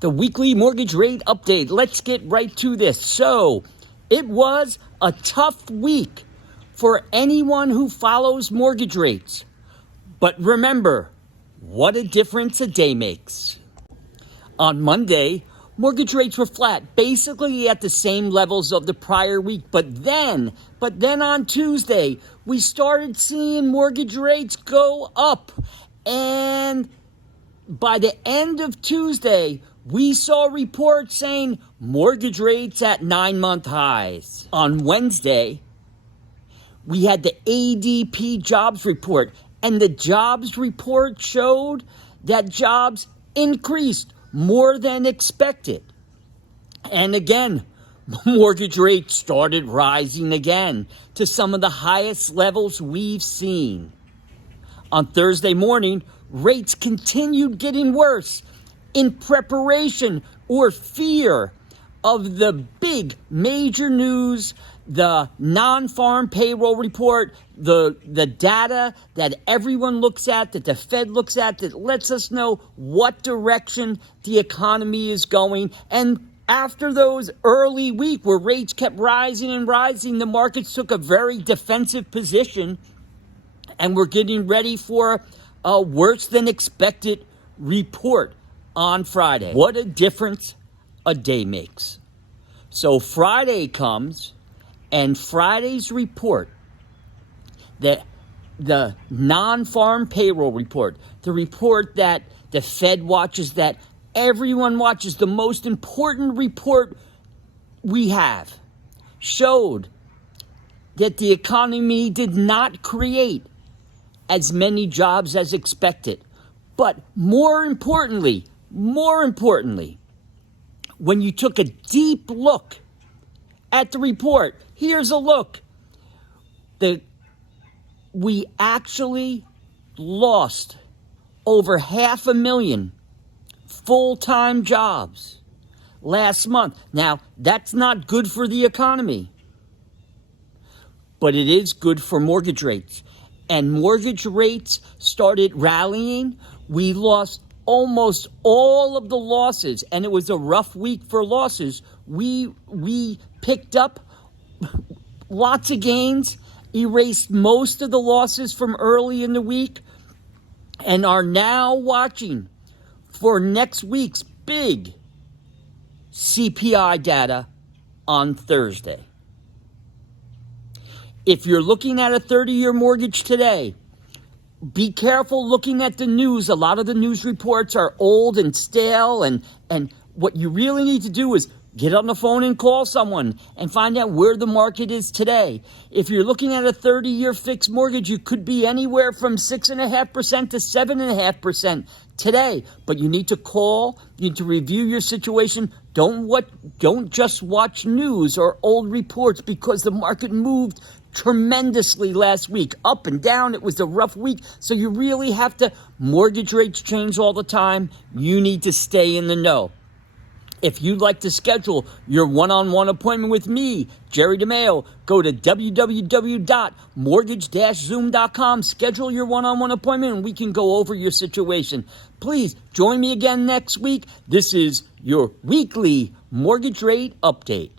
The weekly mortgage rate update. Let's get right to this. So, it was a tough week for anyone who follows mortgage rates. But remember, what a difference a day makes. On Monday, mortgage rates were flat, basically at the same levels of the prior week. But then on Tuesday, we started seeing mortgage rates go up. And by the end of Tuesday, we saw reports saying mortgage rates at 9-month highs. On Wednesday, we had the ADP jobs report, and the jobs report showed that jobs increased more than expected. And again, mortgage rates started rising again to some of the highest levels we've seen. On Thursday morning, rates continued getting worse in preparation or fear of the big major news, the Nonfarm Payroll report, the data that everyone looks at, that the Fed looks at, that lets us know what direction the economy is going. And after those early week where rates kept rising and rising, the markets took a very defensive position, and we're getting ready for a worse than expected report on Friday. What a difference a day makes. So Friday comes, and Friday's report, the non-farm payroll report, the report that the Fed watches, that everyone watches, the most important report we have, showed that the economy did not create as many jobs as expected. But more importantly, when you took a deep look at the report, here's a look. We actually lost over 500,000 full-time jobs last month. Now, that's not good for the economy, but it is good for mortgage rates. And mortgage rates started rallying. We lost almost all of the losses, and it was a rough week for losses. We picked up lots of gains, erased most of the losses from early in the week, and are now watching for next week's big CPI data on Thursday. If you're looking at a 30-year mortgage today, be careful looking at the news. A lot of the news reports are old and stale, and what you really need to do is get on the phone and call someone and find out where the market is today. If you're looking at a 30-year fixed mortgage, you could be anywhere from 6.5% to 7.5% today. But you need to call, you need to review your situation. Don't just watch news or old reports, because the market moved tremendously last week, up and down. It was a rough week. So you really have to, mortgage rates change all the time. You need to stay in the know. If you'd like to schedule your one-on-one appointment with me, Jerry DeMaio, go to www.mortgage-zoom.com. Schedule your one-on-one appointment, and we can go over your situation. Please join me again next week. This is your weekly mortgage rate update.